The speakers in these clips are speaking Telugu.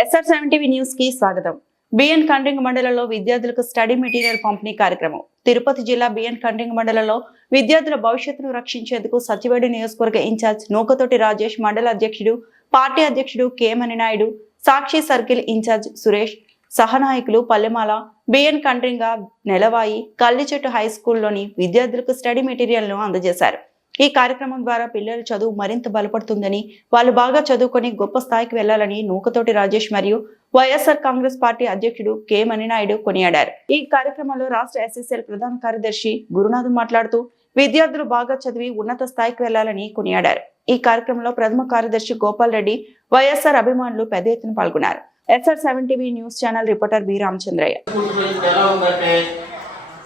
ఎస్ఆర్ సెవెన్ టీవీ న్యూస్కి స్వాగతం. బిఎన్ కండ్రింగ్ మండలంలో విద్యార్థులకు స్టడీ మెటీరియల్ పంపిణీ కార్యక్రమం. తిరుపతి జిల్లా బిఎన్ కండ్రింగ్ మండలంలో విద్యార్థుల భవిష్యత్తును రక్షించేందుకు సత్యవేడి నియోజకవర్గ ఇన్ఛార్జ్ నూకతోటి రాజేష్ మండల అధ్యక్షుడు పార్టీ అధ్యక్షుడు Kemani Naidu Sakshi circle in charge Suresh సహనాయకులు Pallemala BN Kandringa Nelavayi Kallichettu high స్కూల్లోని విద్యార్థులకు స్టడీ మెటీరియల్ను అందజేశారు. ఈ కార్యక్రమం ద్వారా పిల్లల చదువు మరింత బలపడుతుందని వాళ్ళు బాగా చదువుకొని గొప్ప స్థాయికి వెళ్ళాలని నూకతోటి రాజేష్ మరియు వైఎస్ఆర్ కాంగ్రెస్ పార్టీ అధ్యక్షుడు కె మణినాయుడు కొనియాడారు. ఈ కార్యక్రమంలో రాష్ట్ర ఎస్ఎస్ఎల్ ప్రధాన కార్యదర్శి గురునాథ్ మాట్లాడుతూ విద్యార్థులు బాగా చదివి ఉన్నత స్థాయికి వెళ్ళాలని కొనియాడారు. ఈ కార్యక్రమంలో ప్రథమ కార్యదర్శి గోపాల్ రెడ్డి వైఎస్ఆర్ అభిమానులు పెద్ద ఎత్తున పాల్గొన్నారు. SR seven TV news channel reporter B Ramachandraiah.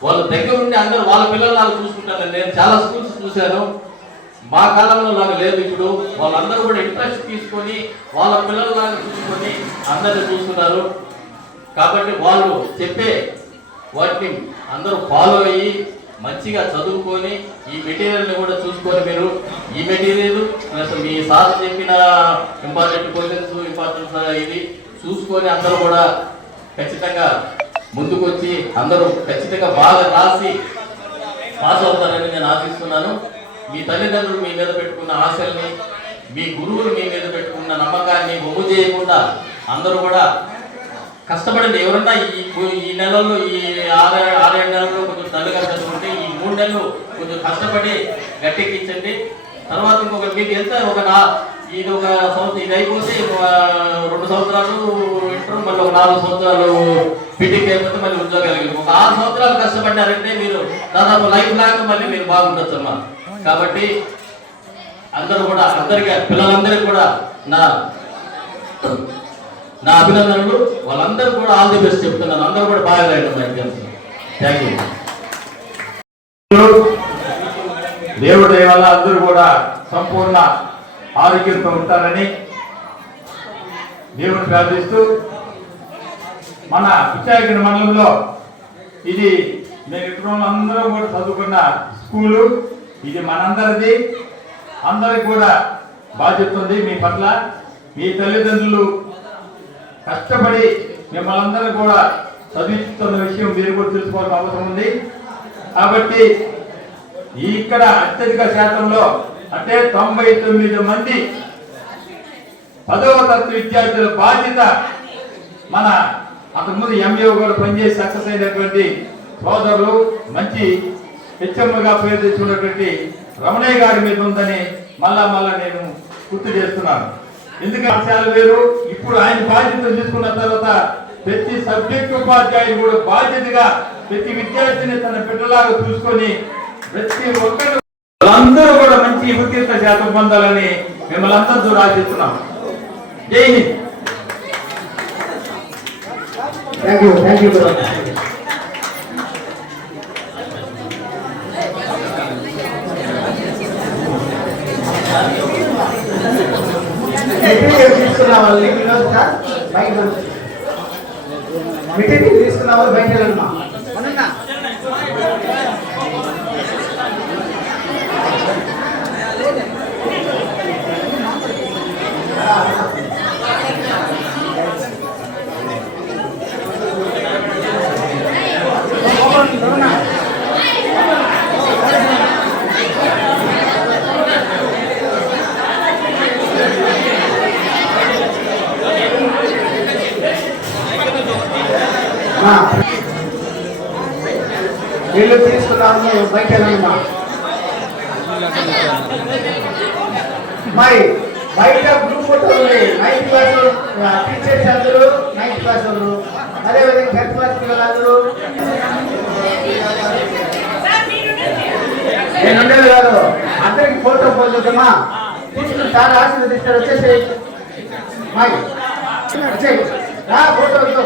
వాళ్ళ దగ్గర ఉండి అందరూ వాళ్ళ పిల్లలు నాకు చూసుకుంటారు నేను చాలా స్కూల్స్ చూశాను. మా కాలంలో నాకు లేదు ఇప్పుడు. వాళ్ళందరూ కూడా ఇంట్రెస్ట్ తీసుకొని వాళ్ళ పిల్లలు నాకు చూసుకొని అందరిని చూస్తున్నారు. కాబట్టి వాళ్ళు చెప్పే వాటిని అందరూ ఫాలో అయ్యి మంచిగా చదువుకొని ఈ మెటీరియల్ని కూడా చూసుకొని మీరు. ఈ మెటీరియల్ ప్లస్ మీ సార్ చెప్పిన ఇంపార్టెంట్ క్వశ్చన్స్ ఇంపార్టెంట్ ఇది చూసుకొని అందరూ కూడా ఖచ్చితంగా ముందుకొచ్చి అందరూ ఖచ్చితంగా బాగా రాసి పాస్ అవుతారని నేను ఆశిస్తున్నాను. మీ తల్లిదండ్రులు మీ మీద పెట్టుకున్న ఆశల్ని మీ గురువులు మీ మీద పెట్టుకున్న నమ్మకాన్ని ఒమ్ము చేయకుండా అందరూ కూడా కష్టపడండి. ఎవరన్నా ఈ ఈ నెలల్లో ఈ ఆరు ఆరేడు నెలల్లో కొంచెం తల్లిగా చదువుకుంటే ఈ మూడు నెలలు కొంచెం కష్టపడి గట్టెక్కించండి. తర్వాత ఇంకొక మీకు ఎంత ఒక నా ఇది ఒక సంవత్సరం ఇది అయిపోతే రెండు సంవత్సరాలు ఇంటర్ మళ్ళీ ఒక నాలుగు సంవత్సరాలు బీటెక్ అయిపోతే మళ్ళీ ఉద్యోగాలు ఒక ఆరు సంవత్సరాలు కష్టపడ్డారంటే మీరు దాదాపు లైఫ్ లాంగ్ మళ్ళీ మీరు బాగుండొచ్చు అమ్మా. కాబట్టి అందరూ కూడా అందరికీ పిల్లలందరికీ కూడా నా నా అభినందనలు. వాళ్ళందరూ కూడా ఆల్ ది బెస్ట్ చెప్తున్నాను. అందరూ కూడా బాగా రాయడం మా ఎగ్జామ్స్ థ్యాంక్ యూ. దేవుడి వల్ల అందరూ కూడా సంపూర్ణ ఆరోగ్యంతో ఉంటారని దేవుని ప్రార్థిస్తూ మన విశాఖపట్నం మండలంలో ఇది మేము ఇక్కడ అందరూ కూడా చదువుకున్న స్కూలు. ఇది మనందరిది. అందరికి కూడా బాధ్యత ఉంది మీ పట్ల. మీ తల్లిదండ్రులు కష్టపడి మిమ్మల్ని అందరూ కూడా చదివిస్తున్న విషయం మీరు కూడా తెలుసుకోవాల్సిన అవసరం ఉంది. కాబట్టి ఇక్కడ అత్యధిక శాతంలో అంటే తొంభై తొమ్మిది మంది పదవ తరగతి విద్యార్థుల బాధ్యత మన అంతకుముందు ఎంఏఓ కూడా పనిచేసి సక్సెస్ అయినటువంటి సోదరులు మంచి హెచ్ఎంగా పేరు తెచ్చుకున్నటువంటి రమణయ్య గారి మీద ఉందని మళ్ళా మళ్ళా నేను గుర్తు చేస్తున్నాను. ఎందుకంటే అంశాలు వేరు. ఇప్పుడు ఆయన బాధ్యత తీసుకున్న తర్వాత ప్రతి సబ్జెక్ట్ ఉపాధ్యాయుడు కూడా బాధ్యతగా ప్రతి విద్యార్థిని తన బిడ్డలాగా చూసుకొని ప్రతి ఒక్కరు వాళ్ళందరూ కూడా మంచి ఉత్తీర్ణ శాతం పొందాలని మిమ్మల్ని అందరూ ఆశిస్తున్నాం. Jai Hind. Thank you thank you material తీసుకున్న వాళ్ళు ఈరోజు సార్ బయట మెటీరియల్ తీసుకున్న వాళ్ళు బయట వెళ్ళమ్మా. వీళ్ళు తీసుకున్నాము బయట మరి బయట గ్రూప్ ఫోటో ఉంది. నైన్త్ క్లాస్ టీచర్స్ అందరూ నైన్త్ క్లాస్ వాళ్ళు అదేవిధంగా టెన్త్ క్లాస్ పిల్లలందరూ. నేను ఉండేది కాదు. అందరికి ఫోటో పొందుతామా తీసుకుని చాలా ఆశీర్వదిస్తారు. వచ్చేసి మాది వచ్చేయి. రా ఫోటో వద్దు